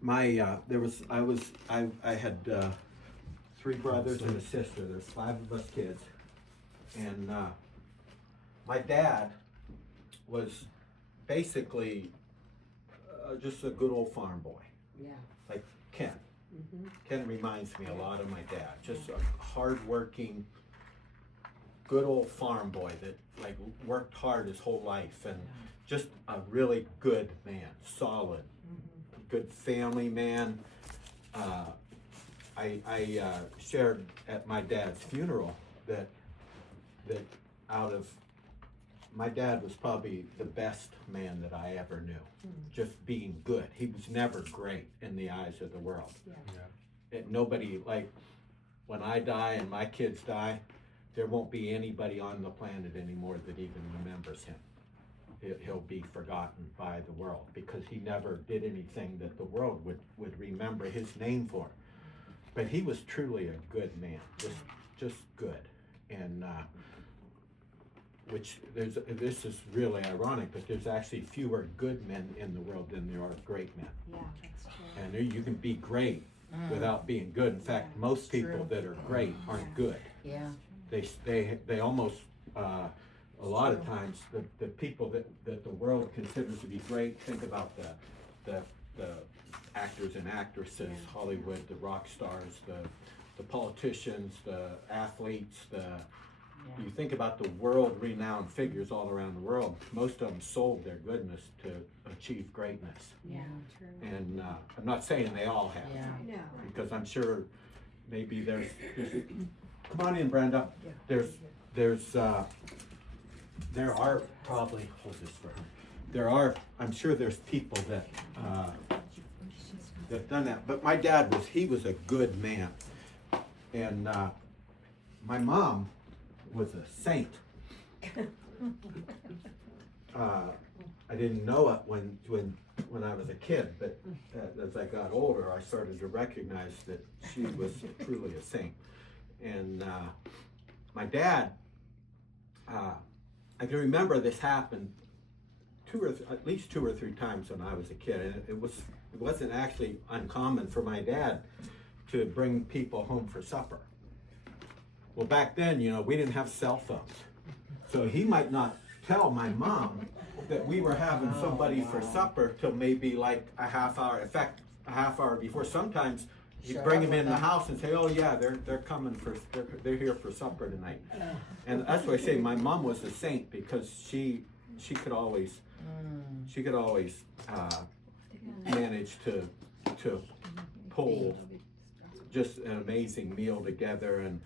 My I had three brothers and a sister. There's five of us kids, and my dad was basically just a good old farm boy, Yeah. like Ken. Mm-hmm. Ken reminds me a lot of my dad. Just a hardworking, good old farm boy that like worked hard his whole life, and just a really good man, solid, good family man. I shared at my dad's funeral that out of my dad was probably the best man that I ever knew. Just being good. He was never great in the eyes of the world. Nobody, like when I die and my kids die, there won't be anybody on the planet anymore that even remembers him. He'll be forgotten by the world because he never did anything that the world would remember his name for. But he was truly a good man, just good. And this is really ironic, but there's actually fewer good men in the world than there are great men. Yeah, that's true. And you can be great without being good. In fact, most people that are great aren't good. Yeah. They almost a lot of times the people that the world considers to be great, think about the actors and actresses, Hollywood, the rock stars, the politicians, the athletes, you think about the world-renowned figures all around the world, most of them sold their goodness to achieve greatness. Yeah, true. And I'm not saying they all have, Yeah. because I'm sure maybe there's come on in, Brenda. There are probably, hold this for her. I'm sure there's people that that done that. But my dad he was a good man. And my mom was a saint. I didn't know it when I was a kid, but as I got older, I started to recognize that she was truly a saint. And my dad, I can remember this happened at least two or three times when I was a kid, and it wasn't actually uncommon for my dad to bring people home for supper. Well, back then, we didn't have cell phones, so he might not tell my mom that we were having somebody for supper till maybe like a half hour. In fact, a half hour before. Sometimes he'd bring them in the house and say, "Oh yeah, they're coming they're here for supper tonight." And that's why I say my mom was a saint, because she could always manage to pull just an amazing meal together. And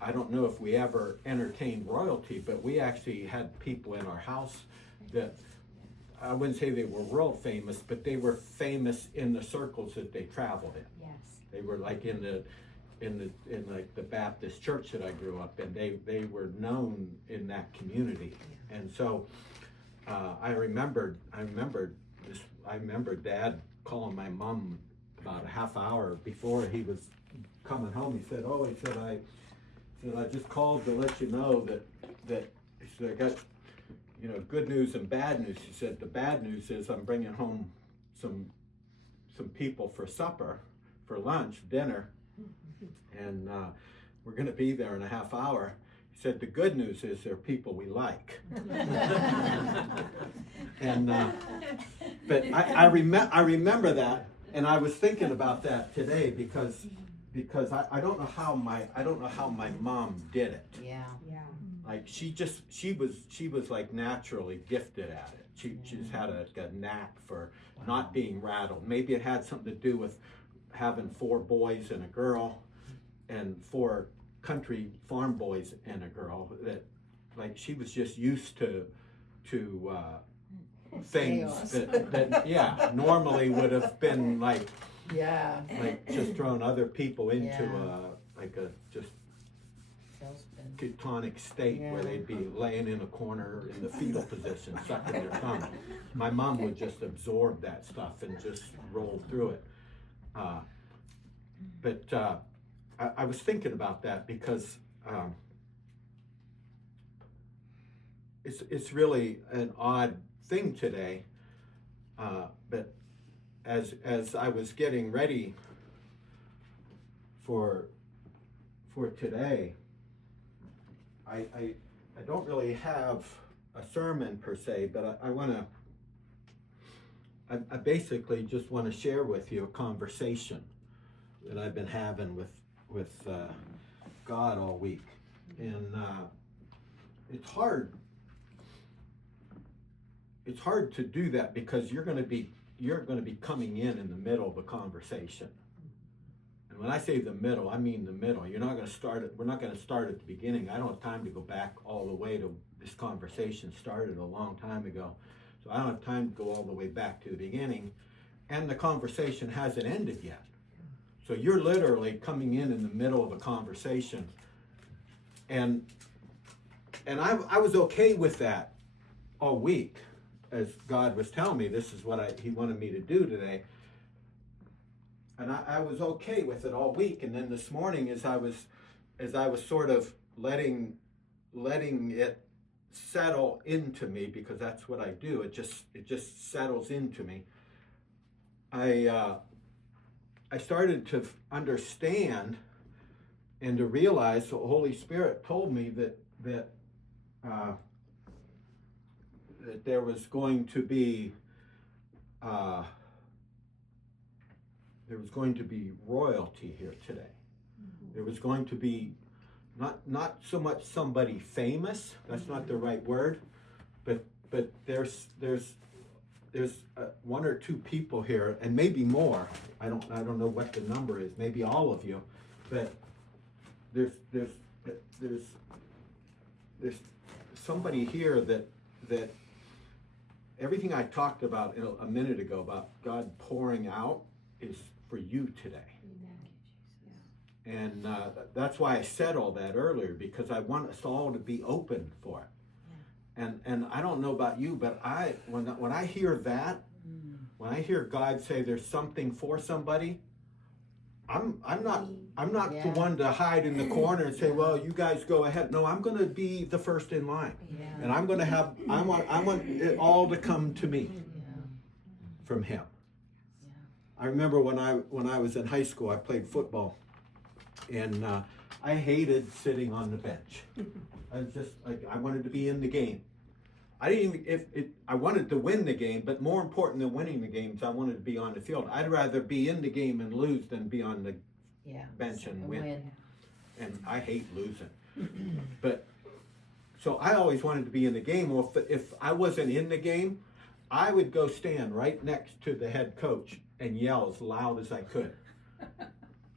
I don't know if we ever entertained royalty, but we actually had people in our house that I wouldn't say they were world famous, but they were famous in the circles that they traveled in. Yes. They were like in like the Baptist church that I grew up in. They were known in that community. And so I remember Dad calling my mom about a half hour before he was coming home. He said, I just called to let you know that he said, I got good news and bad news. He said, the bad news is I'm bringing home some people for supper, for lunch, dinner, and we're going to be there in a half hour. He said, the good news is they're people we like. And but I remember that, and I was thinking about that today because I don't know how my mom did it. Yeah. Yeah. Like she was like naturally gifted at it. She just had a knack for not being rattled. Maybe it had something to do with having 4 boys and a girl, and 4 country farm boys and a girl, that like she was just used to things that normally would have been like just throwing other people into like a just ketonic state where they'd be laying in a corner in the fetal position, sucking their thumb. My mom would just absorb that stuff and just roll through it. But I was thinking about that because it's really an odd thing today, but as I was getting ready for today, I don't really have a sermon per se, but I basically just want to share with you a conversation that I've been having with God all week, and it's hard. It's hard to do that because you're going to be coming in the middle of a conversation. And when I say the middle, I mean the middle. You're not going to start it. We're not going to start at the beginning. I don't have time to go back all the way to this conversation started a long time ago. So I don't have time to go all the way back to the beginning. And the conversation hasn't ended yet. So you're literally coming in the middle of a conversation. And I was okay with that all week, as God was telling me this is what he wanted me to do today. And I was okay with it all week. And then this morning, as I was sort of letting it settle into me, because that's what I do. It just settles into me. I started to understand and to realize the Holy Spirit told me that there was going to be royalty here today. Mm-hmm. There was going to be not so much somebody famous. That's not the right word, but there's one or two people here, and maybe more. I don't know what the number is. Maybe all of you, but there's somebody here that everything I talked about a minute ago about God pouring out is for you today. And that's why I said all that earlier, because I want us all to be open for it. Yeah. And I don't know about you, but when I hear that, when I hear God say there's something for somebody, I'm not the one to hide in the corner and say, well, you guys go ahead. No, I'm going to be the first in line. Yeah. And I'm going to I want it all to come to me from Him. Yeah. I remember when I was in high school, I played football, and I hated sitting on the bench. I was just like, I wanted to be in the game. I didn't even, I wanted to win the game, but more important than winning the games, I wanted to be on the field. I'd rather be in the game and lose than be on the bench and win. And I hate losing. But so I always wanted to be in the game. Well, if I wasn't in the game, I would go stand right next to the head coach and yell as loud as I could,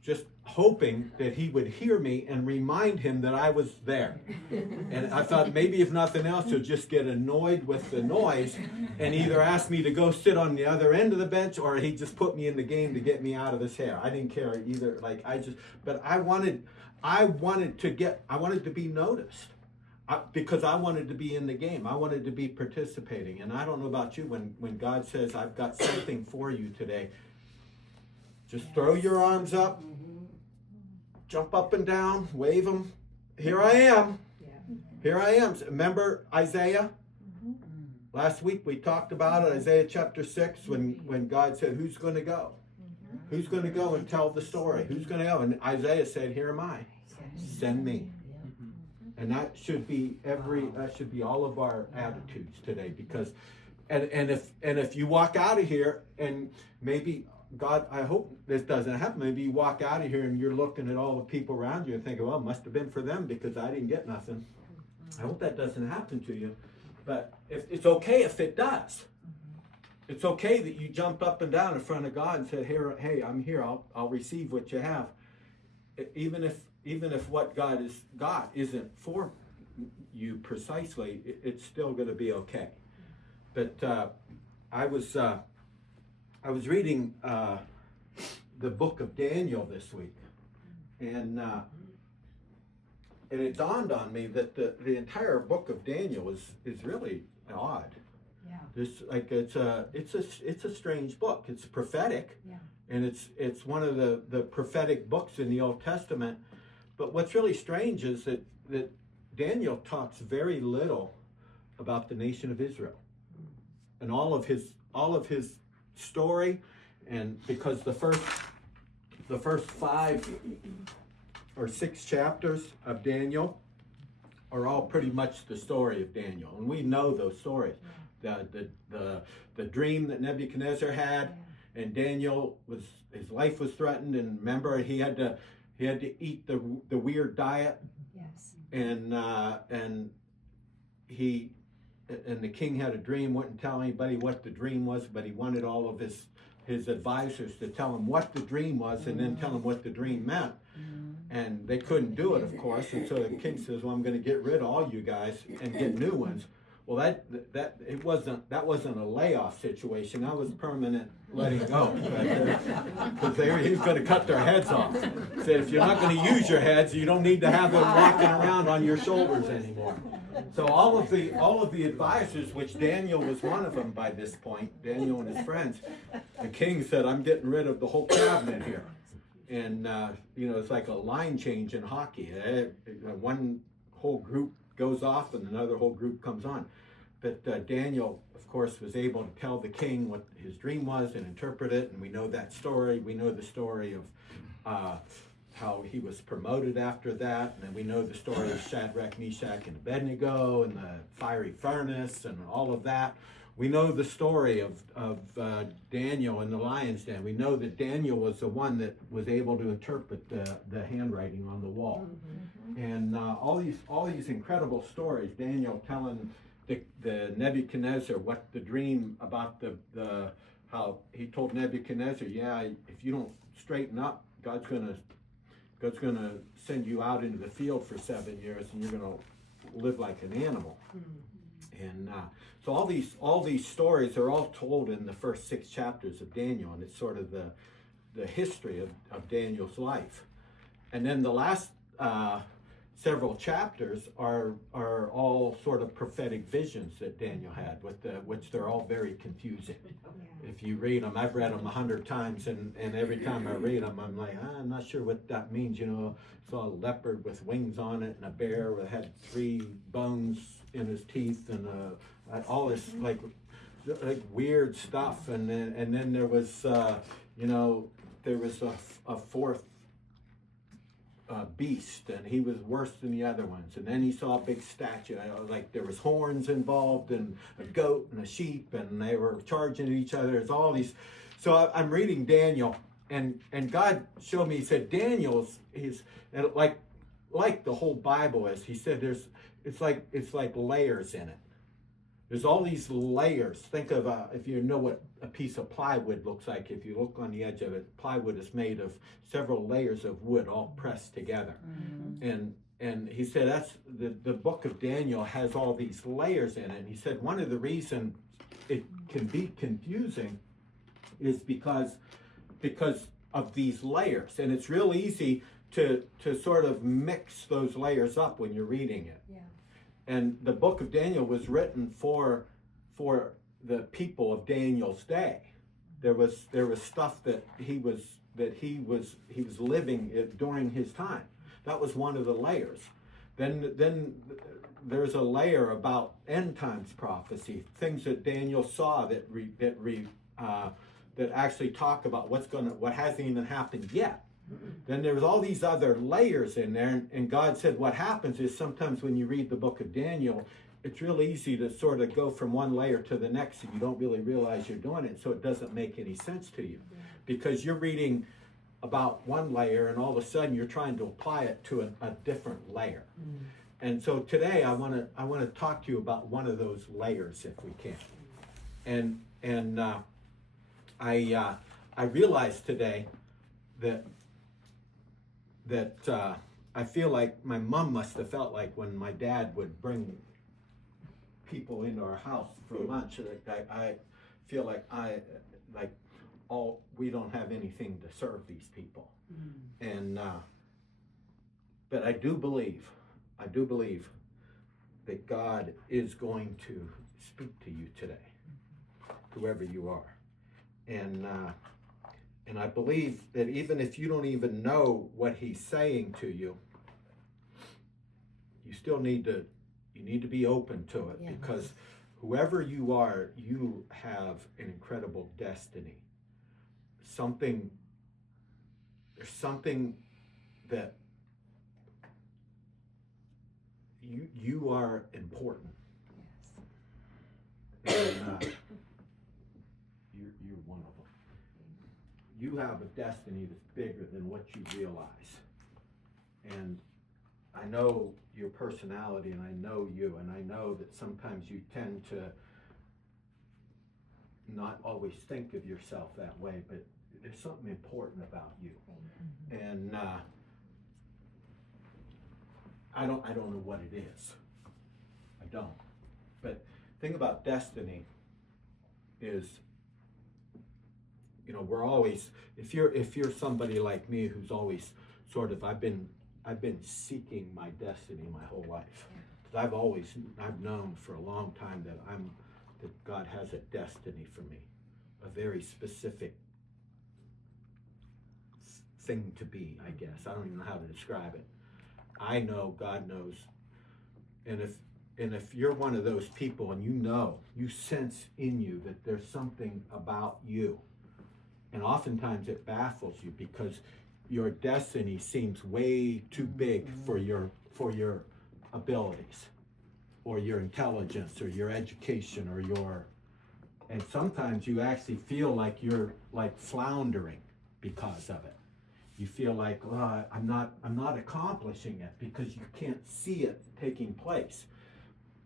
just hoping that he would hear me and remind him that I was there. And I thought maybe if nothing else, he'll just get annoyed with the noise and either ask me to go sit on the other end of the bench, or he just put me in the game to get me out of this hair. I didn't care either. But I wanted to be noticed. Because I wanted to be in the game. I wanted to be participating. And I don't know about you, when God says, I've got something for you today, just throw your arms up, jump up and down, wave them. Here I am. Here I am. Remember Isaiah? Last week we talked about it, Isaiah chapter 6, when God said, who's going to go? Who's going to go and tell the story? Who's going to go? And Isaiah said, here am I. Send me. And that should be all of our attitudes today, because and if you walk out of here and maybe God, I hope this doesn't happen. Maybe you walk out of here and you're looking at all the people around you and thinking, well, it must have been for them because I didn't get nothing. I hope that doesn't happen to you. But it's okay if it does. It's okay that you jump up and down in front of God and said, hey, I'm here. I'll receive what you have. Even if what God is got isn't for you precisely, it's still going to be okay. But I was reading the book of Daniel this week, and it dawned on me that the entire book of Daniel is really odd. Yeah. It's a strange book. It's prophetic, and it's one of the prophetic books in the Old Testament. But what's really strange is that Daniel talks very little about the nation of Israel and all of his story and because the first 5 or 6 chapters of Daniel are all pretty much the story of Daniel, and we know those stories. The dream that Nebuchadnezzar had, and Daniel his life was threatened, and remember he had to eat the weird diet. Yes. And the king had a dream, wouldn't tell anybody what the dream was, but he wanted all of his advisors to tell him what the dream was and then tell him what the dream meant. And they couldn't do it, of course, and so the king says, well, I'm going to get rid of all you guys and get new ones. Well, that wasn't a layoff situation. That was permanent letting go. Because he was going to cut their heads off. Said, if you're not going to use your heads, you don't need to have them walking around on your shoulders anymore. So all of the advisors, which Daniel was one of them by this point, Daniel and his friends, the king said, I'm getting rid of the whole cabinet here. And it's like a line change in hockey. One whole group goes off and another whole group comes on. But Daniel, of course, was able to tell the king what his dream was and interpret it, and we know that story. We know the story of how he was promoted after that, and then we know the story of Shadrach, Meshach, and Abednego, and the fiery furnace, and all of that. We know the story of Daniel in the lion's den. We know that Daniel was the one that was able to interpret the handwriting on the wall. And all these incredible stories, Daniel telling the Nebuchadnezzar what the dream about the how he told Nebuchadnezzar, yeah, if you don't straighten up, God's gonna send you out into the field for 7 years, and you're gonna live like an animal. And so all these stories are all told in the first 6 chapters of Daniel, and it's sort of the history of Daniel's life. And then the last several chapters are all sort of prophetic visions that Daniel had, which they're all very confusing. If you read them, I've read them 100 times, and every time I read them, I'm like, I'm not sure what that means. Saw a leopard with wings on it, and a bear that had 3 bones in his teeth, and all this like weird stuff. And then there was there was a 4th beast, and he was worse than the other ones. And then he saw a big statue, like there was horns involved, and a goat and a sheep, and they were charging at each other. There's all these. So I'm reading Daniel, and God showed me. He said Daniel's like the whole Bible is. He said it's like layers in it. There's all these layers. Think of if you know what a piece of plywood looks like. If you look on the edge of it, plywood is made of several layers of wood all pressed together. And he said that's the book of Daniel has all these layers in it. And he said one of the reasons it can be confusing is because of these layers. And it's real easy to sort of mix those layers up when you're reading it. Yeah. And the book of Daniel was written for the people of Daniel's day. There was stuff that he was living during his time. That was one of the layers. Then there's a layer about end times prophecy, things that Daniel saw that actually talk about what hasn't even happened yet. Then there's all these other layers in there, and God said what happens is sometimes when you read the book of Daniel, it's real easy to sort of go from one layer to the next, and you don't really realize you're doing it, so it doesn't make any sense to you. Because you're reading about one layer, and all of a sudden you're trying to apply it to a different layer. And so today I want to talk to you about one of those layers, if we can. And I realized today that I feel like my mom must have felt like when my dad would bring people into our house for lunch. I feel like we don't have anything to serve these people. And but I do believe that God is going to speak to you today, whoever you are. And I believe that even if you don't even know what he's saying to you, you still need to be open to it, because whoever you are, you have an incredible destiny. something, there's something that you are important. Yes. And you're one of them. You have a destiny that's bigger than what you realize. And I know your personality, and I know you, and I know that sometimes you tend to not always think of yourself that way, but there's something important about you. And I don't know what it is. I don't. But the thing about destiny is, you know, we're always, if you're somebody like me who's always sort of, I've been seeking my destiny my whole life. Because I've known for a long time that God has a destiny for me, a very specific thing to be, I guess. I don't even know how to describe it. I know God knows. And if you're one of those people and you sense in you that there's something about you, and oftentimes it baffles you because your destiny seems way too big for your abilities or your intelligence or your education and sometimes you actually feel like you're like floundering because of it. You feel like, oh, I'm not accomplishing it because you can't see it taking place.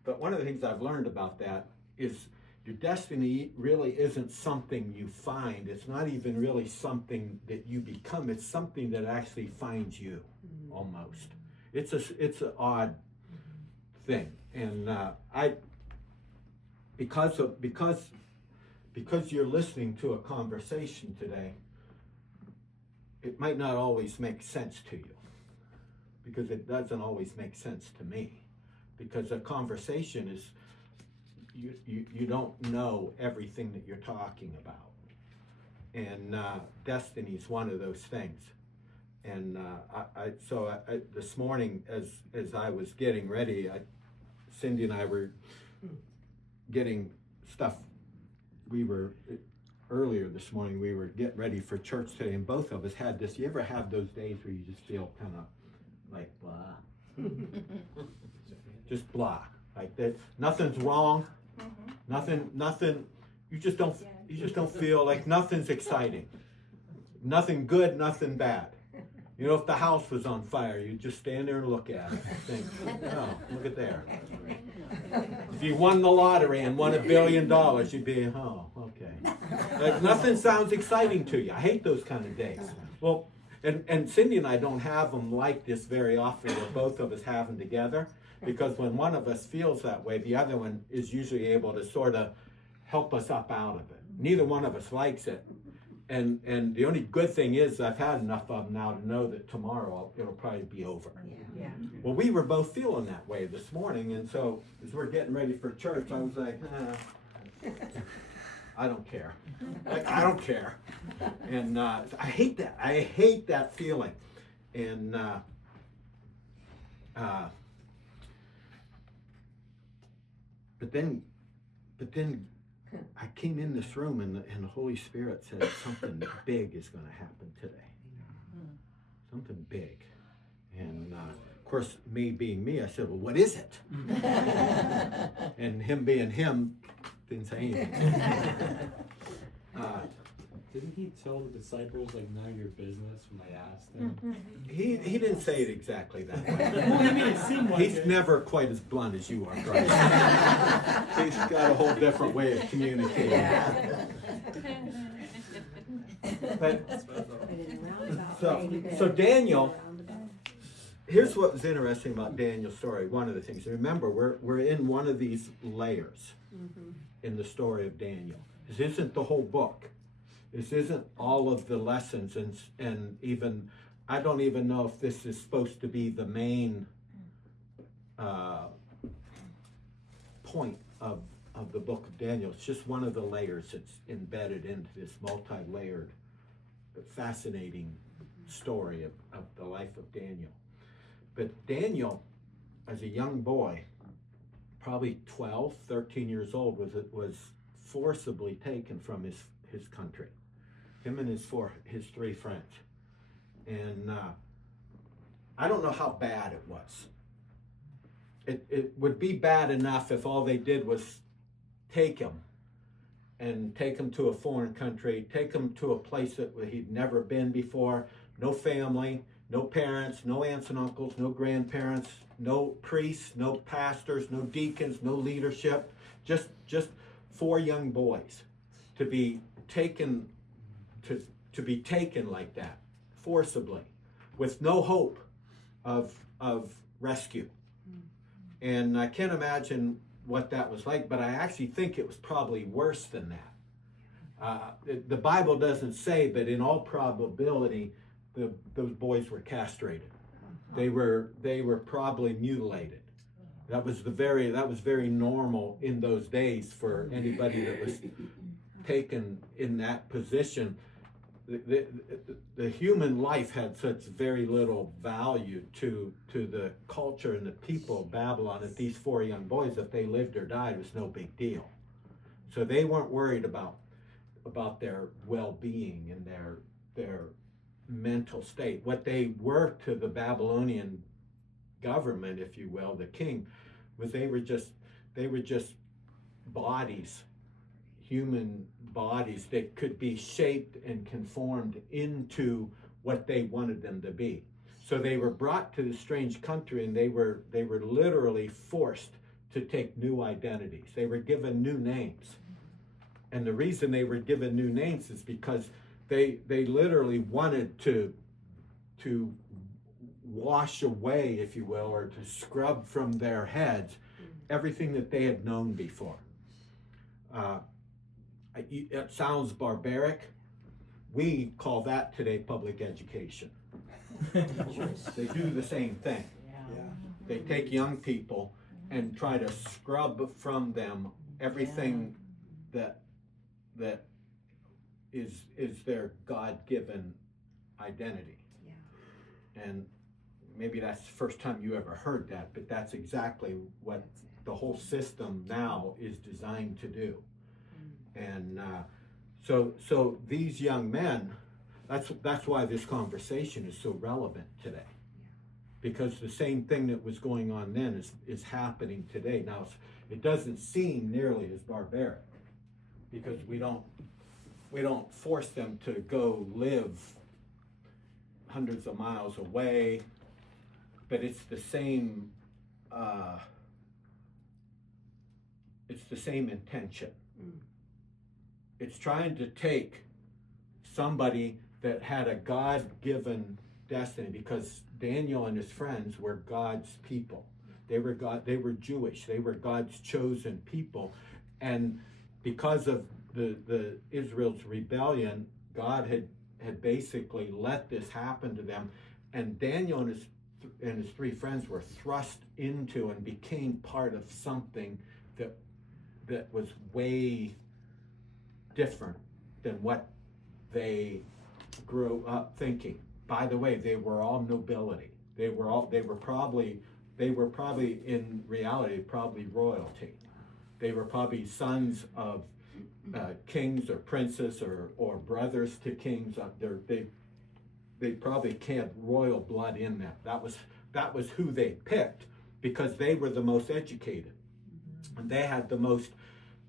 But one of the things I've learned about that is your destiny really isn't something you find. It's not even really something that you become. It's something that actually finds you, almost. It's an odd thing, and because you're listening to a conversation today, it might not always make sense to you, because it doesn't always make sense to me, because a conversation is, you don't know everything that you're talking about, and destiny is one of those things. And so this morning, as I was getting ready, Cindy and I were getting stuff. Earlier this morning, we were getting ready for church today, and both of us had this. You ever have those days where you just feel kind of like blah? Just blah. Like that, nothing's wrong. Nothing. You just don't feel like nothing's exciting. Nothing good, nothing bad. You know, if the house was on fire, you'd just stand there and look at it and think, oh, look at there. If you won the lottery and won $1 billion, you'd be, oh, okay. Like nothing sounds exciting to you. I hate those kind of days. Well, and Cindy and I don't have them like this very often, where both of us have them together, because when one of us feels that way, the other one is usually able to sort of help us up out of it. Neither one of us likes it. And the only good thing is I've had enough of them now to know that tomorrow it'll probably be over. Yeah. Well, we were both feeling that way this morning, and so as we're getting ready for church, I was like, I don't care. Like, I don't care. And I hate that. I hate that feeling. And but then I came in this room, and the Holy Spirit said something big is going to happen today. Something big. And of course, me being me, I said, well, what is it? And him being him, didn't say anything. Didn't he tell the disciples, like, none of your business when I asked him? He didn't say it exactly that way. Well, I mean, it seemed like He's it. never quite as blunt as you are, Bryce. He's got a whole different way of communicating. But so Daniel, here's what was interesting about Daniel's story. One of the things, remember, we're in one of these layers in the story of Daniel. This isn't the whole book. This isn't all of the lessons, and even, I don't even know if this is supposed to be the main point of the book of Daniel. It's just one of the layers that's embedded into this multi-layered, fascinating story of the life of Daniel. But Daniel, as a young boy, probably 12, 13 years old, was forcibly taken from his country. him and his three friends. And I don't know how bad it was. It would be bad enough if all they did was take him to a foreign country, take him to a place that he'd never been before, no family, no parents, no aunts and uncles, no grandparents, no priests, no pastors, no deacons, no leadership, just 4 young boys to be taken like that, forcibly, with no hope of rescue. And I can't imagine what that was like, but I actually think it was probably worse than that. The Bible doesn't say, but in all probability, those boys were castrated. They were probably mutilated. That was very normal in those days for anybody that was taken in that position. The human life had such very little value to the culture and the people of Babylon that these 4 young boys, if they lived or died, was no big deal. So they weren't worried about their well-being and their mental state. What they were to the Babylonian government, if you will, the king, was they were just bodies, human bodies that could be shaped and conformed into what they wanted them to be. So they were brought to this strange country, and they were literally forced to take new identities. They were given new names. And the reason they were given new names is because they literally wanted to wash away, if you will, or to scrub from their heads everything that they had known before. It sounds barbaric. We call that today public education. They do the same thing. They take young people and try to scrub from them everything that is their God-given identity. And maybe that's the first time you ever heard that, but that's exactly what the whole system now is designed to do. And so these young men, that's why this conversation is so relevant today, because the same thing that was going on then is happening today. Now it doesn't seem nearly as barbaric, because we don't force them to go live hundreds of miles away, but it's the same intention. It's trying to take somebody that had a God-given destiny, because Daniel and his friends were God's people. They were Jewish. They were God's chosen people. And because of the Israel's rebellion, God had basically let this happen to them. And Daniel and his 3 friends were thrust into and became part of something that was way different than what they grew up thinking. By the way, they were all nobility. They were probably in reality probably royalty. They were probably sons of kings or princes or brothers to kings. They probably had royal blood in them. That was who they picked, because they were the most educated, and they had the most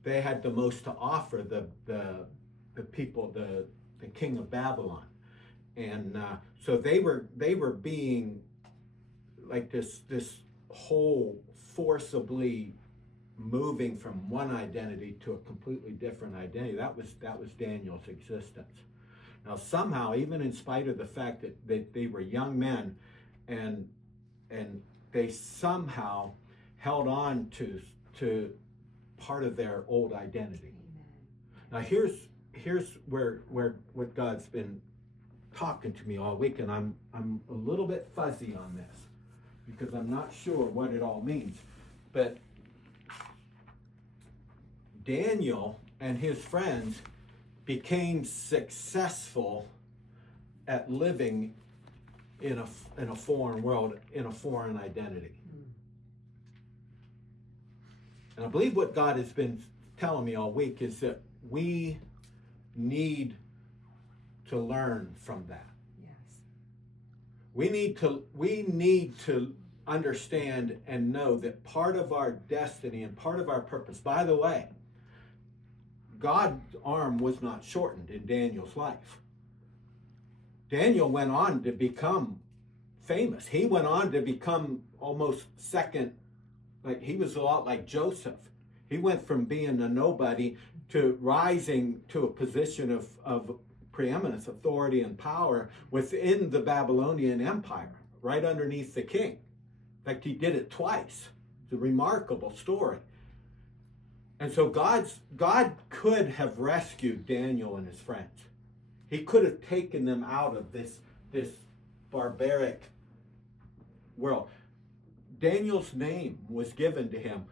to offer the people, the king of Babylon. And so they were being like this whole forcibly moving from one identity to a completely different identity. That was Daniel's existence. Now somehow, even in spite of the fact that they were young men, and they somehow held on to part of their old identity. Now here's where what God's been talking to me all week, and I'm a little bit fuzzy on this, because I'm not sure what it all means. But Daniel and his friends became successful at living in a foreign world, in a foreign identity. And I believe what God has been telling me all week is that we need to learn from that. Yes. We need to understand and know that part of our destiny and part of our purpose, by the way, God's arm was not shortened in Daniel's life. Daniel went on to become famous. He went on to become almost second, like he was a lot like Joseph. He went from being a nobody to rising to a position of preeminence, authority, and power within the Babylonian Empire, right underneath the king. In fact, he did it twice. It's a remarkable story. And so God could have rescued Daniel and his friends. He could have taken them out of this barbaric world. Daniel's name was given to him,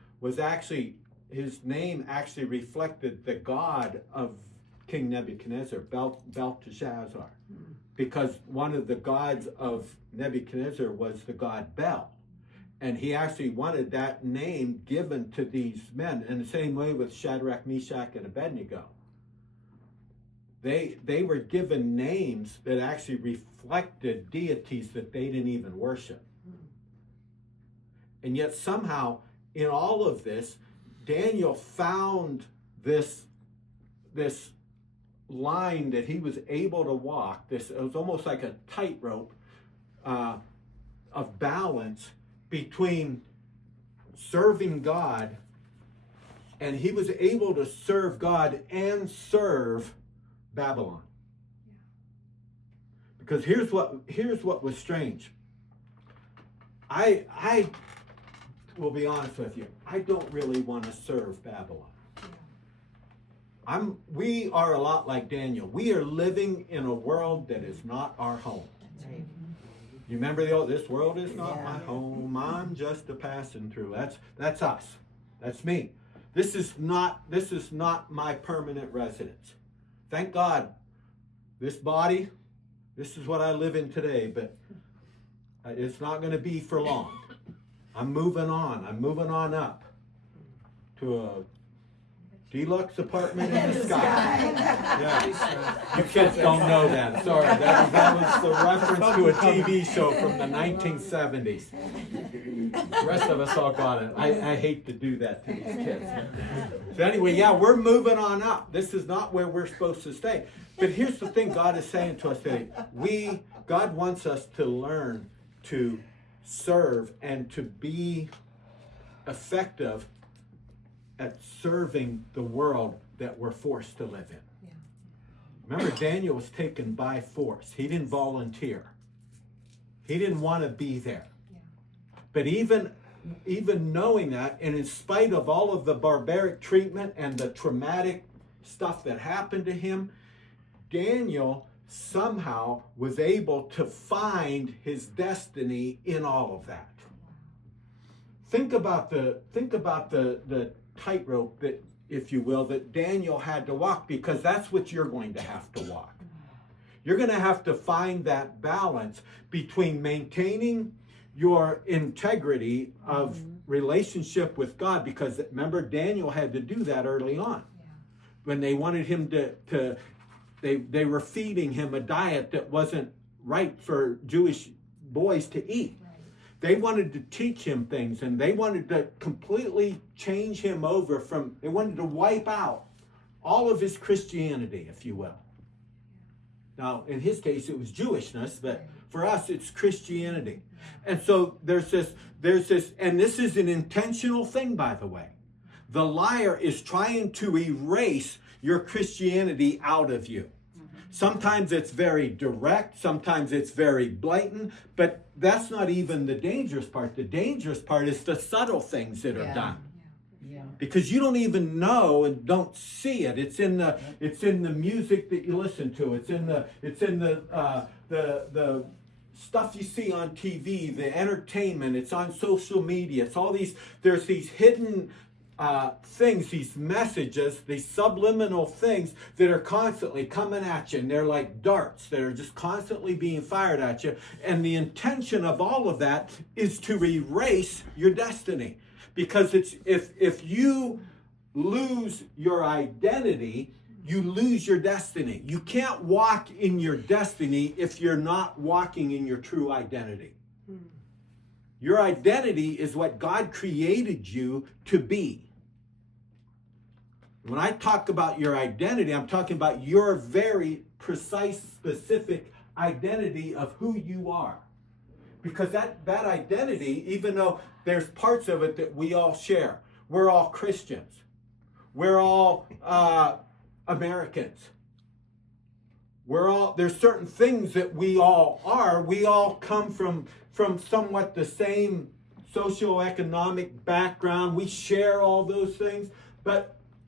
his name actually reflected the God of King Nebuchadnezzar, Belteshazzar, because one of the gods of Nebuchadnezzar was the god Bel. And he actually wanted that name given to these men. In the same way with Shadrach, Meshach, and Abednego. They were given names that actually reflected deities that they didn't even worship. And yet somehow, in all of this, Daniel found this line that he was able to walk. It was almost like a tightrope of balance between serving God, and he was able to serve God and serve Babylon. Because here's what was strange. I will be honest with you. I don't really want to serve Babylon. We are a lot like Daniel. We are living in a world that is not our home. That's right. You remember this world is not my home. I'm just a passing through. That's us. That's me. This is not my permanent residence. Thank God, this body, this is what I live in today, but it's not going to be for long. I'm moving on. I'm moving on up to a deluxe apartment in the sky. Yeah. You kids don't know that. Sorry, that was the reference to a TV show from the 1970s. The rest of us all got it. I hate to do that to these kids. So anyway, we're moving on up. This is not where we're supposed to stay. But here's the thing God is saying to us today. God wants us to learn to serve and to be effective at serving the world that we're forced to live in. Yeah. Remember, Daniel was taken by force. He didn't volunteer. He didn't want to be there. Yeah. But even knowing that, and in spite of all of the barbaric treatment and the traumatic stuff that happened to him, Daniel somehow was able to find his destiny in all of that. Think about the tightrope that, if you will, that Daniel had to walk, because that's what you're going to have to walk. You're going to have to find that balance between maintaining your integrity of relationship with God, because remember, Daniel had to do that early on. When they wanted him they were feeding him a diet that wasn't right for Jewish boys to eat. They wanted to teach him things, and they wanted to completely change him over they wanted to wipe out all of his Christianity, if you will. Now, in his case, it was Jewishness, but for us, it's Christianity. And so there's this, and this is an intentional thing, by the way. The liar is trying to erase your Christianity out of you. Sometimes it's very direct, sometimes it's very blatant, but that's not even the dangerous part. The dangerous part is the subtle things that are done. Because you don't even know and don't see it. It's in the music that you listen to. It's in the stuff you see on TV, the entertainment. It's on social media. It's all these. There's these hidden things, these messages, these subliminal things that are constantly coming at you, and they're like darts that are just constantly being fired at you. And the intention of all of that is to erase your destiny. Because it's if you lose your identity you lose your destiny. You can't walk in your destiny if you're not walking in your true identity. Your identity is what God created you to be. When I talk about your identity, I'm talking about your very precise, specific identity of who you are. Because that identity, even though there's parts of it that we all share, we're all Christians. We're all Americans. There's certain things that we all are. We all come from somewhat the same socioeconomic background. We share all those things.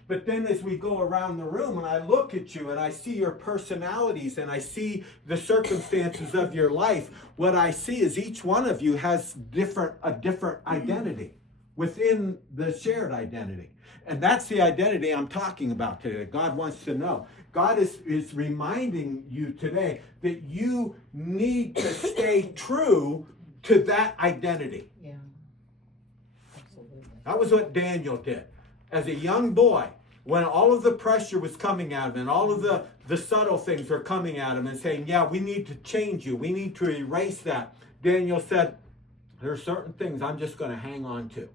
But then as we go around the room and I look at you and I see your personalities and I see the circumstances of your life, what I see is each one of you has a different identity within the shared identity. And that's the identity I'm talking about today that God wants to know. God is reminding you today that you need to stay true to that identity. Yeah. Absolutely. That was what Daniel did. As a young boy, when all of the pressure was coming at him and all of the subtle things were coming at him and saying, yeah, we need to change you. We need to erase that. Daniel said, there are certain things I'm just going to hang on to.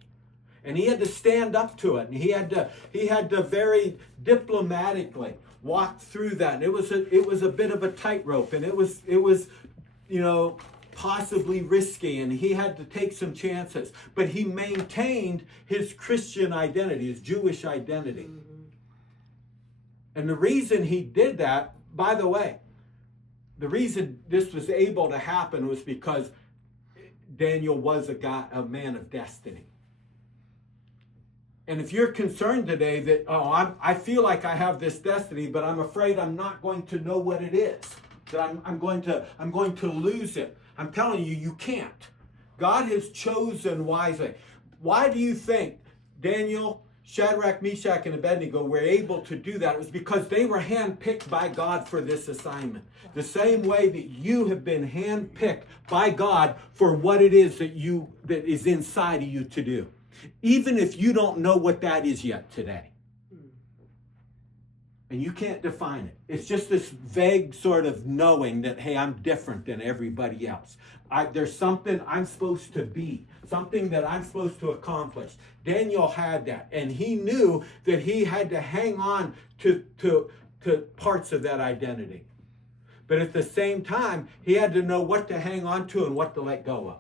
And he had to stand up to it. And he had to very diplomatically walk through that. And it was a bit of a tightrope. And it was possibly risky, and he had to take some chances. But he maintained his Christian identity, his Jewish identity. And the reason he did that, by the way, the reason this was able to happen was because Daniel was a man of destiny. And if you're concerned today that, I feel like I have this destiny, but I'm afraid I'm not going to know what it is, that I'm going to lose it. I'm telling you, you can't. God has chosen wisely. Why do you think Daniel, Shadrach, Meshach, and Abednego were able to do that? It was because they were handpicked by God for this assignment. The same way that you have been handpicked by God for what it is that is inside of you to do. Even if you don't know what that is yet today. And you can't define it. It's just this vague sort of knowing that, hey, I'm different than everybody else. There's something I'm supposed to be, something that I'm supposed to accomplish. Daniel had that, and he knew that he had to hang on to parts of that identity. But at the same time, he had to know what to hang on to and what to let go of.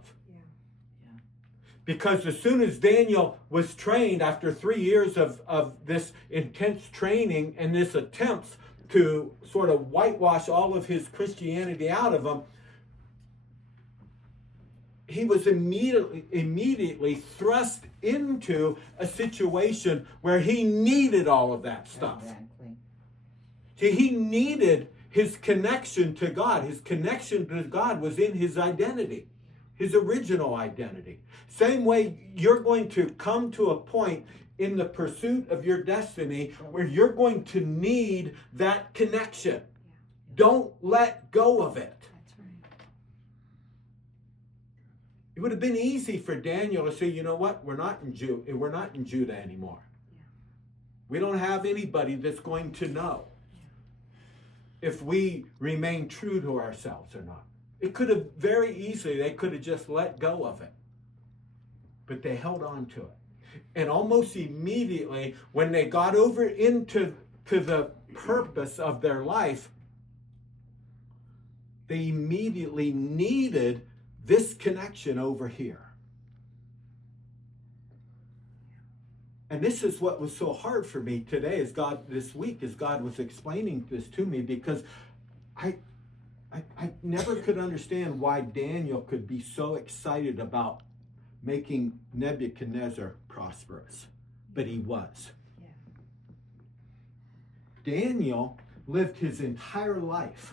Because as soon as Daniel was trained, after 3 years of this intense training and this attempts to sort of whitewash all of his Christianity out of him, he was immediately thrust into a situation where he needed all of that stuff. Exactly. See, he needed his connection to God. His connection to God was in his identity, his original identity. Same way you're going to come to a point in the pursuit of your destiny where you're going to need that connection. Don't let go of it. That's right. It would have been easy for Daniel to say, you know what, we're not in Judah anymore. We don't have anybody that's going to know if we remain true to ourselves or not. It could have they could have just let go of it. But they held on to it. And almost immediately, when they got over into the purpose of their life, they immediately needed this connection over here. And this is what was so hard for me today, this week, as God was explaining this to me, because I never could understand why Daniel could be so excited about making Nebuchadnezzar prosperous. But he was. Yeah. Daniel lived his entire life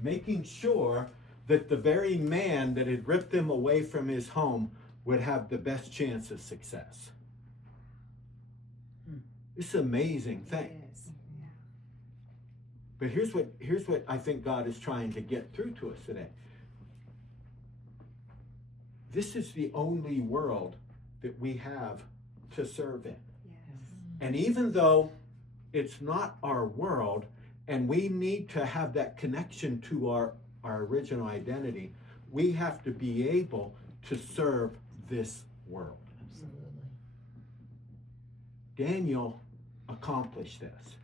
making sure that the very man that had ripped him away from his home would have the best chance of success. It's an amazing thing. It is. Yeah. But here's what I think God is trying to get through to us today. This is the only world that we have to serve in. Yes. And even though it's not our world, and we need to have that connection to our original identity. We have to be able to serve this world. Absolutely. Daniel accomplished this.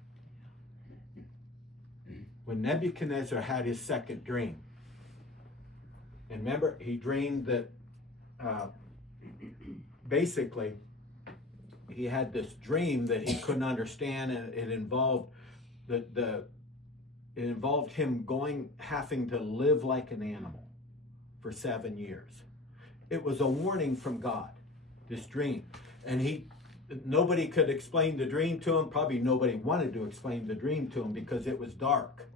When Nebuchadnezzar had his second dream, and remember, he dreamed that basically he had this dream that he couldn't understand, and it involved him having to live like an animal for 7 years. It was a warning from God, this dream, and nobody could explain the dream to him. Probably nobody wanted to explain the dream to him because it was dark.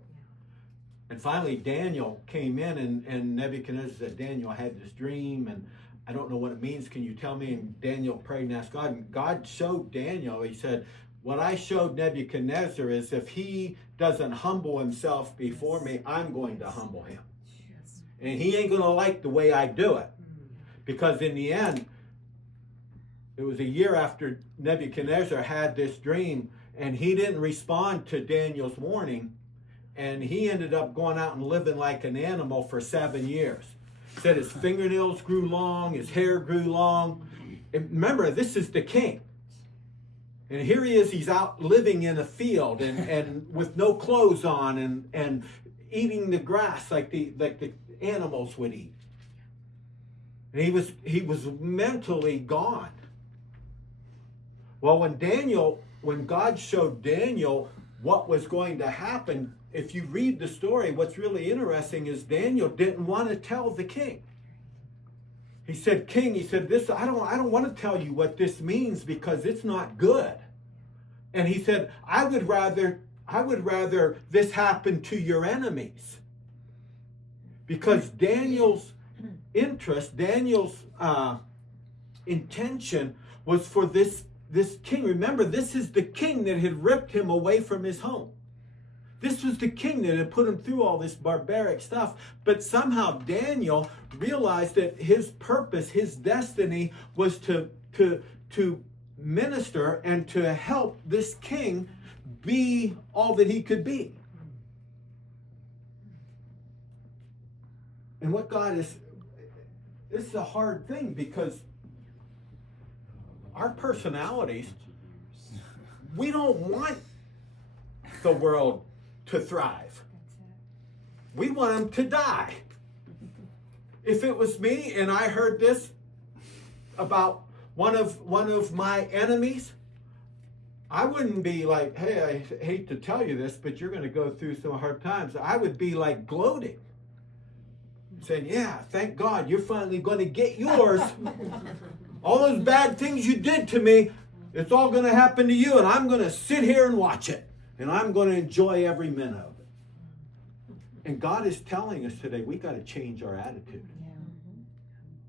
And finally, Daniel came in, and Nebuchadnezzar said, Daniel, I had this dream, and I don't know what it means. Can you tell me? And Daniel prayed and asked God. And God showed Daniel, he said, what I showed Nebuchadnezzar is if he doesn't humble himself before me, I'm going to humble him. And he ain't going to like the way I do it. Because in the end, it was a year after Nebuchadnezzar had this dream, and he didn't respond to Daniel's warning. And he ended up going out and living like an animal for 7 years. Said his fingernails grew long, his hair grew long. And remember, this is the king. And here he is, he's out living in a field and with no clothes on and eating the grass like the animals would eat. And he was mentally gone. Well, when God showed Daniel what was going to happen, if you read the story, what's really interesting is Daniel didn't want to tell the king. He said, King, this, I don't want to tell you what this means because it's not good. And he said, I would rather this happen to your enemies. Because Daniel's interest, Daniel's intention was for this king. Remember, this is the king that had ripped him away from his home. This was the king that had put him through all this barbaric stuff. But somehow Daniel realized that his purpose, his destiny was to minister and to help this king be all that he could be. And what God is, this is a hard thing because our personalities, we don't want the world to thrive. We want them to die. If it was me and I heard this about one of my enemies, I wouldn't be like, hey, I hate to tell you this, but you're going to go through some hard times. I would be like gloating, saying, yeah, thank God you're finally going to get yours. All those bad things you did to me, it's all going to happen to you, and I'm going to sit here and watch it. And I'm going to enjoy every minute of it. And God is telling us today, we got to change our attitude.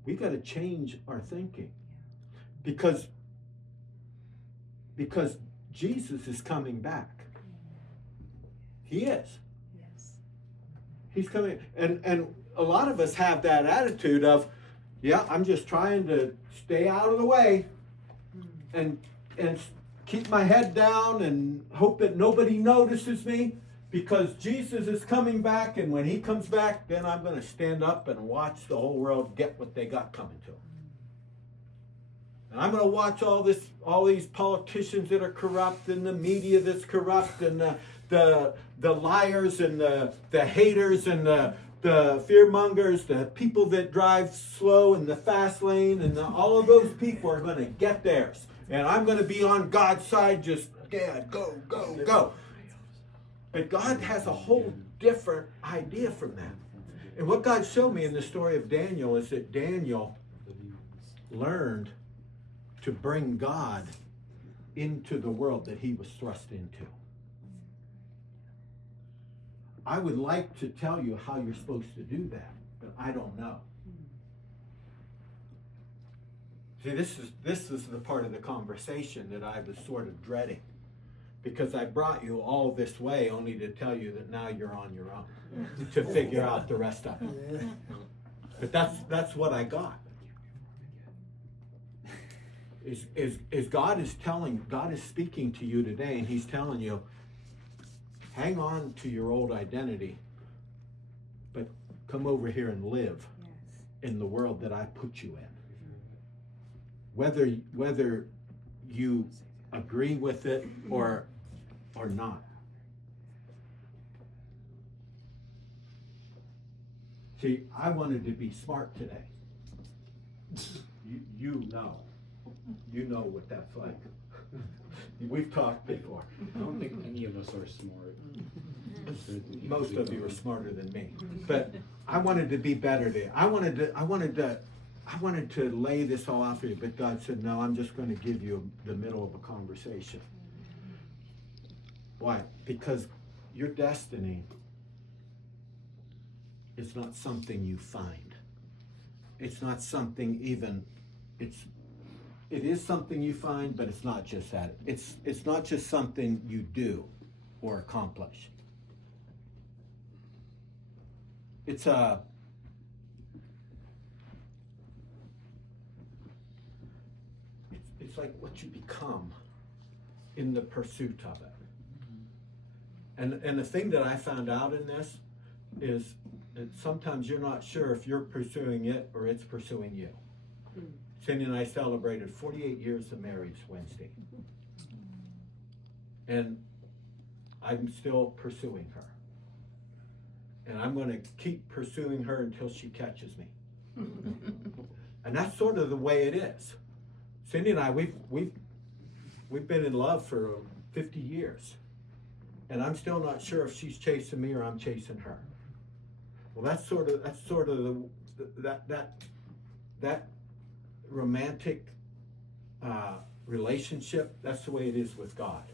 We got to change our thinking. Because Jesus is coming back. He is. Yes. He's coming. And a lot of us have that attitude of, yeah, I'm just trying to stay out of the way and keep my head down and hope that nobody notices me because Jesus is coming back, and when he comes back, then I'm going to stand up and watch the whole world get what they got coming to them. And I'm going to watch all these politicians that are corrupt and the media that's corrupt and the liars and the haters and the fearmongers, the people that drive slow in the fast lane, and all of those people are going to get theirs. And I'm going to be on God's side, just, yeah, go, go, go. But God has a whole different idea from that. And what God showed me in the story of Daniel is that Daniel learned to bring God into the world that he was thrust into. I would like to tell you how you're supposed to do that, but I don't know. See, this is the part of the conversation that I was sort of dreading, because I brought you all this way only to tell you that now you're on your own to figure out the rest of it. But that's what I got. is God is speaking to you today, and he's telling you, hang on to your old identity, but come over here and live in the world that I put you in. Whether you agree with it or not. See, I wanted to be smart today. You know what that's like. We've talked before. I don't think any of us are smart. Most of you are smarter than me, but I wanted to be better today. I wanted to lay this all out for you, but God said, no, I'm just going to give you the middle of a conversation. Why? Because your destiny is not something you find. It's not something it is something you find, but it's not just that. It's not just something you do or accomplish. It's like what you become in the pursuit of it. And the thing that I found out in this is that sometimes you're not sure if you're pursuing it or it's pursuing you. Cindy and I celebrated 48 years of marriage Wednesday. And I'm still pursuing her. And I'm going to keep pursuing her until she catches me. And that's sort of the way it is. Cindy and I, we've been in love for 50 years. And I'm still not sure if she's chasing me or I'm chasing her. Well, that's sort of that romantic relationship. That's the way it is with God.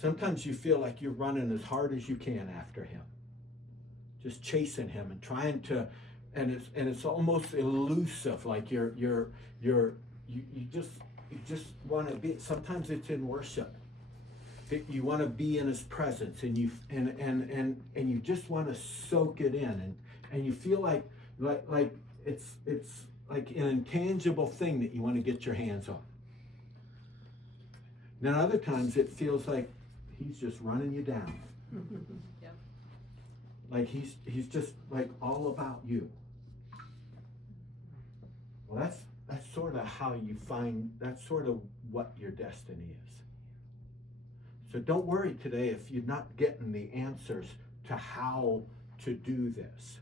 Sometimes you feel like you're running as hard as you can after him, just chasing him and trying to, and it's almost elusive. Like you just want to be. Sometimes it's in worship. You want to be in his presence, and you just want to soak it in, and you feel like it's like an intangible thing that you want to get your hands on. Then other times it feels like he's just running you down. Yep. Like he's just like all about you. Well, that's sort of how you find. That's sort of what your destiny is. So don't worry today if you're not getting the answers to how to do this.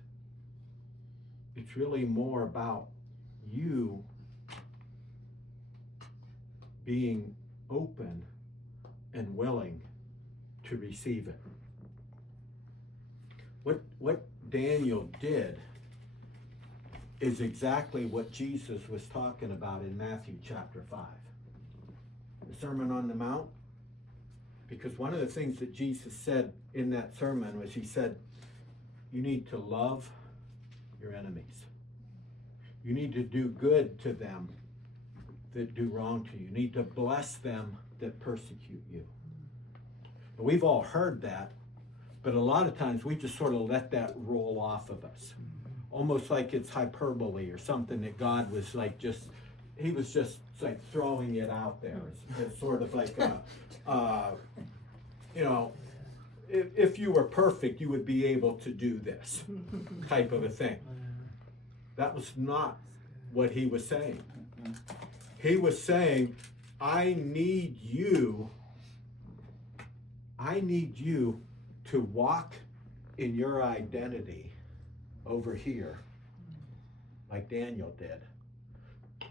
It's really more about you being open and willing to receive it. What Daniel did is exactly what Jesus was talking about in Matthew chapter 5. The Sermon on the Mount. Because one of the things that Jesus said in that sermon was, he said, you need to love your enemies. You need to do good to them that do wrong to you. You need to bless them that persecute you. And we've all heard that, but a lot of times we just sort of let that roll off of us. Almost like it's hyperbole or something that God was like he was just like throwing it out there. It's sort of like if you were perfect, you would be able to do this type of a thing. That was not what he was saying. He was saying, I need you to walk in your identity over here like Daniel did,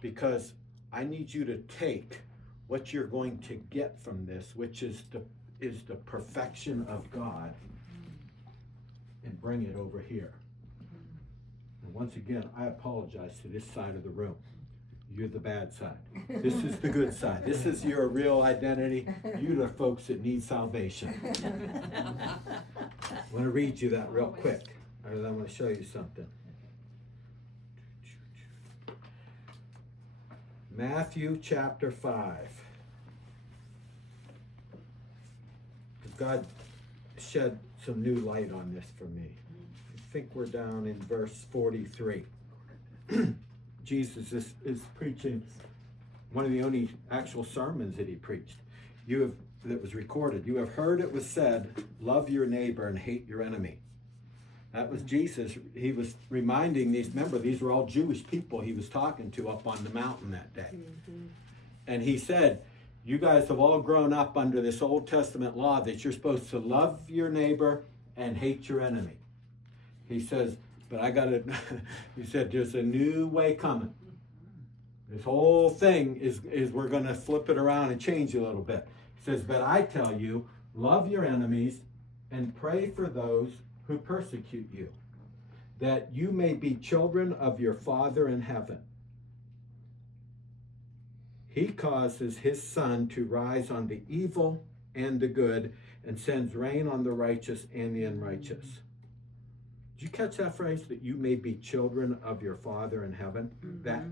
because I need you to take what you're going to get from this, which is the perfection of God, and bring it over here. And once again, I apologize to this side of the room. You're the bad side. This is the good side. This is your real identity. You're the folks that need salvation. I want to read you that real quick. I want to show you something. Matthew chapter 5. God shed some new light on this for me. I think we're down in verse 43. Jesus is preaching one of the only actual sermons that he preached. That was recorded. You have heard it was said, love your neighbor and hate your enemy. That was Jesus. He was reminding these were all Jewish people he was talking to up on the mountain that day. And he said, you guys have all grown up under this Old Testament law that you're supposed to love your neighbor and hate your enemy. He says, but he said, there's a new way coming. This whole thing is we're going to flip it around and change a little bit. He says, but I tell you, love your enemies and pray for those who persecute you, that you may be children of your Father in heaven. He causes his sun to rise on the evil and the good and sends rain on the righteous and the unrighteous. Did you catch that phrase, that you may be children of your Father in heaven? That,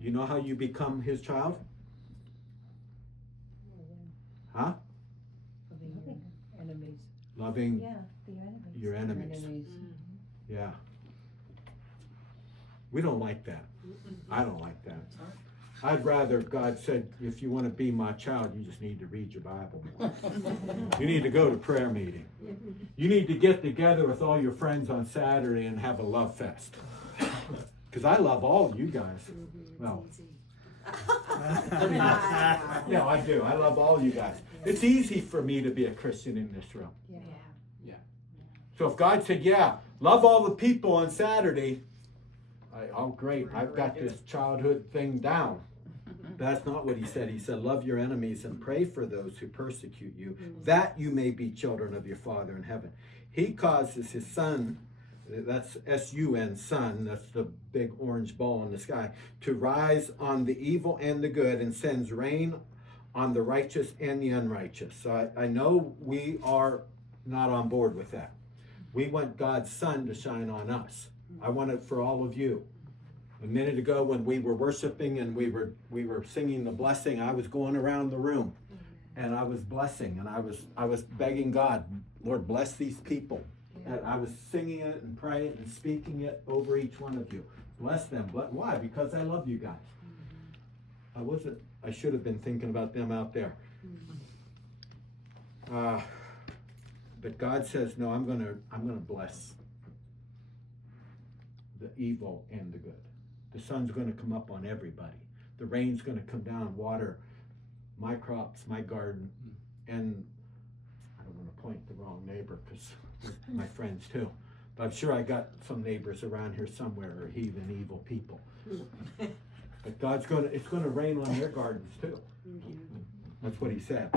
you know how you become his child? Huh? Loving enemies. Loving the your enemies. Yeah. We don't like that. I don't like that. I'd rather God said, if you want to be my child, you just need to read your Bible more. You need to go to prayer meeting. You need to get together with all your friends on Saturday and have a love fest. Because I love all of you guys. Well, yeah, I do. I love all you guys. It's easy for me to be a Christian in this room. Yeah. So if God said, yeah, love all the people on Saturday, oh great, I've got this childhood thing down. That's not what he said. He said, love your enemies and pray for those who persecute you, that you may be children of your Father in heaven. He causes his sun, that's S-U-N, sun, that's the big orange ball in the sky, to rise on the evil and the good and sends rain on the righteous and the unrighteous. So I know we are not on board with that. We want God's sun to shine on us. I want it for all of you. A minute ago when we were worshiping and we were singing the blessing, I was going around the room and I was blessing and I was begging God, Lord, bless these people. And I was singing it and praying and speaking it over each one of you. Bless them. Why? Because I love you guys. I should have been thinking about them out there. But God says, no, I'm gonna bless the evil and the good. The sun's going to come up on everybody. The rain's going to come down, water my crops, my garden, and I don't want to point the wrong neighbor because my friends too. But I'm sure I got some neighbors around here somewhere who are heathen, evil people. But it's going to rain on their gardens too. That's what he said.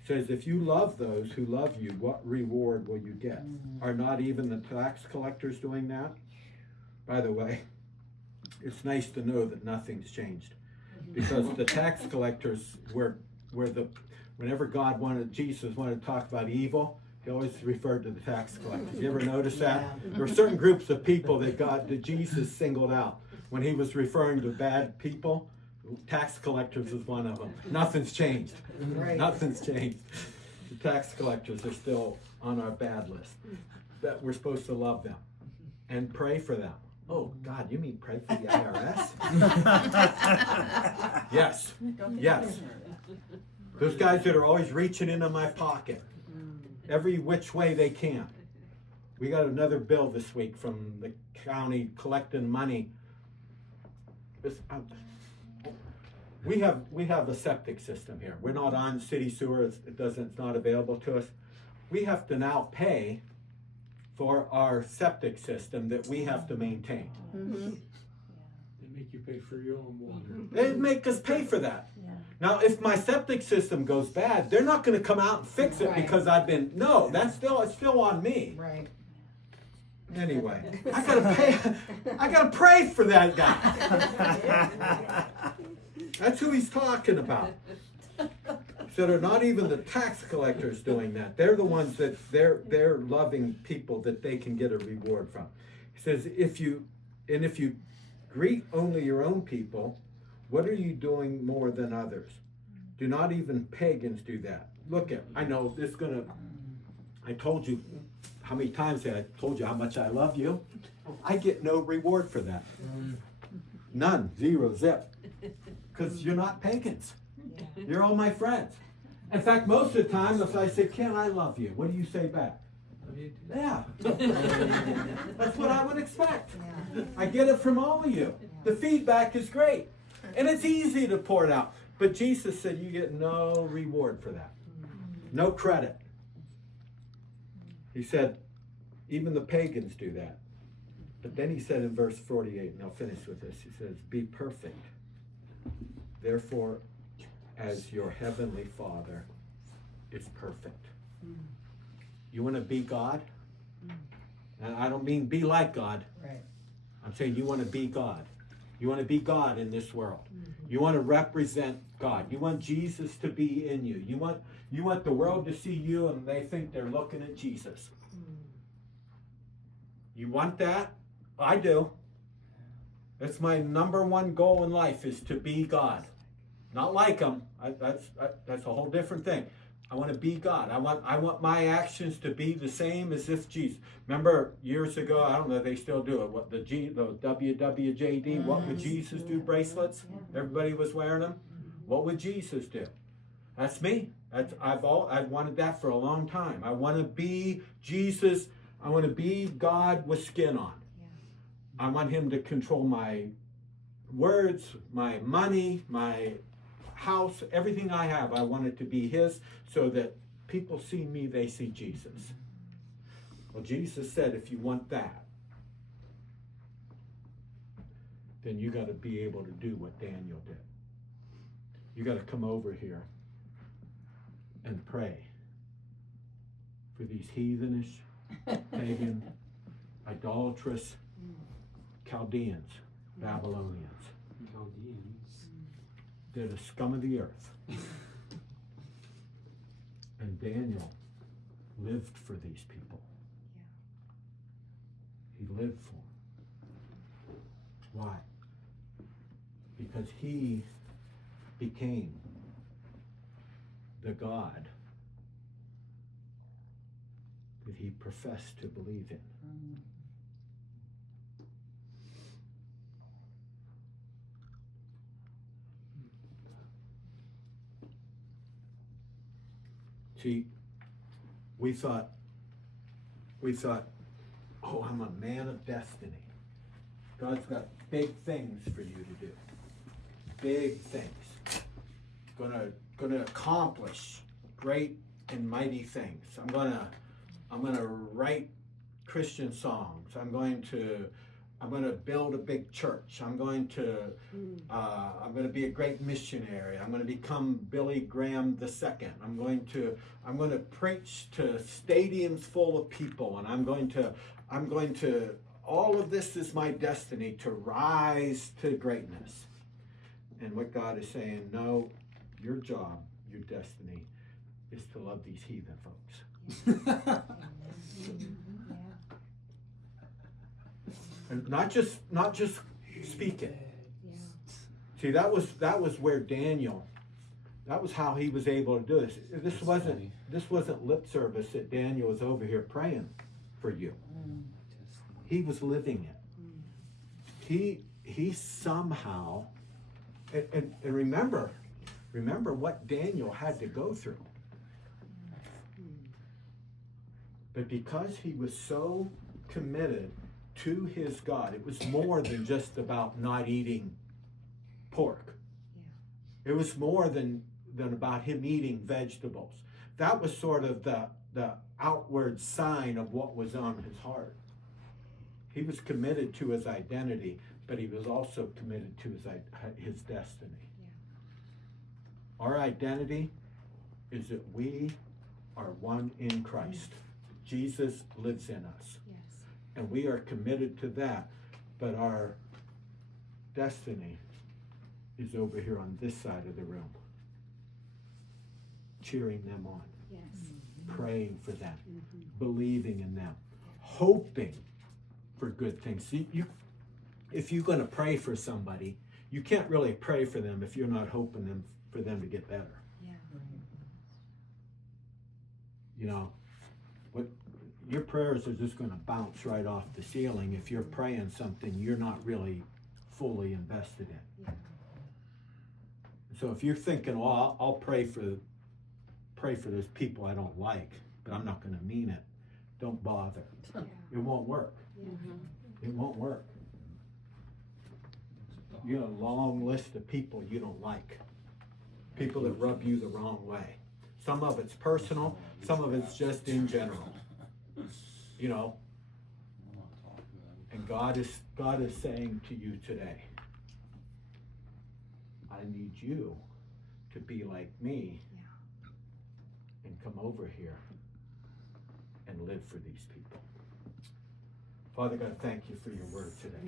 He says, if you love those who love you, what reward will you get? Are not even the tax collectors doing that? By the way, it's nice to know that nothing's changed, because the tax collectors whenever Jesus wanted to talk about evil, he always referred to the tax collectors. You ever notice that? There were certain groups of people that Jesus singled out when he was referring to bad people. Tax collectors is one of them. Nothing's changed. Right. Nothing's changed. The tax collectors are still on our bad list. That we're supposed to love them and pray for them. Oh, God, you mean pray for the IRS? Yes. Yes. Those guys that are always reaching into my pocket every which way they can. We got another bill this week from the county collecting money. We have a septic system here. We're not on city sewer. It's not available to us. We have to now pay for our septic system that we have to maintain. They make you pay for your own water. They make us pay for that. Now, if my septic system goes bad, they're not going to come out and fix it because it's still on me. Right. Anyway, I gotta pray for that guy. That's who he's talking about. So they're not even the tax collectors doing that. They're the ones that they're loving people that they can get a reward from. He says, if you greet only your own people, what are you doing more than others? Do not even pagans do that. I know this I told you how many times I told you how much I love you. I get no reward for that. None, zero, zip. because you're not pagans. Yeah. You're all my friends. In fact, most of the time, if I say, Ken, I love you, what do you say back? Yeah. That's what I would expect. Yeah. I get it from all of you. The feedback is great. And it's easy to pour it out. But Jesus said you get no reward for that. No credit. He said, even the pagans do that. But then he said in verse 48, and I'll finish with this, he says, be perfect. Therefore, as your heavenly Father is perfect. You want to be God? And I don't mean be like God. Right. I'm saying you want to be God. You want to be God in this world. You want to represent God. You want Jesus to be in you. You want the world to see you and they think they're looking at Jesus. You want that? I do. That's my number one goal in life, is to be God. Not like him. That's a whole different thing. I want to be God. I want my actions to be the same as if Jesus. Remember years ago, I don't know if they still do it, what the WWJD, what would Jesus do bracelets? Everybody was wearing them. What would Jesus do? That's me. I've wanted that for a long time. I want to be Jesus. I want to be God with skin on. I want him to control my words, my money, my house, everything I have. I want it to be his, so that people see me, they see Jesus. Well, Jesus said, if you want that, then you got to be able to do what Daniel did. You got to come over here and pray for these heathenish, pagan, idolatrous Chaldeans, Babylonians. They're the scum of the earth. And Daniel lived for these people. He lived for them. Why? Because he became the God that he professed to believe in. See, we thought, oh, I'm a man of destiny. God's got big things for you to do. Big things. Gonna accomplish great and mighty things. I'm gonna write Christian songs. I'm going to build a big church. I'm going to be a great missionary. I'm going to become Billy Graham II. I'm going to preach to stadiums full of people, and I'm going to all of this is my destiny, to rise to greatness. And what God is saying, no, your job, your destiny is to love these heathen folks. And not just speak it. See, that was where Daniel, that was how he was able to do this. This wasn't lip service that Daniel was over here praying for you. He was living it. He somehow, and remember what Daniel had to go through. But because he was so committed to his God, it was more than just about not eating pork. It was more than about him eating vegetables. That was sort of the outward sign of what was on his heart. He was committed to his identity, but he was also committed to his destiny. Our identity is that we are one in Christ. Jesus lives in us. And we are committed to that. But our destiny is over here on this side of the room. Cheering them on. Praying for them. Believing in them. Hoping for good things. See, if you're going to pray for somebody, you can't really pray for them if you're not hoping for them to get better. You know, your prayers are just going to bounce right off the ceiling if you're praying something you're not really fully invested in. So if you're thinking, well, I'll pray for those people I don't like, but I'm not gonna mean it, don't bother. It won't work. It won't work. You got a long list of people you don't like. People that rub you the wrong way. Some of it's personal, some of it's just in general. You know, and God is saying to you today, I need you to be like me and come over here and live for these people. Father God, thank you for your word today.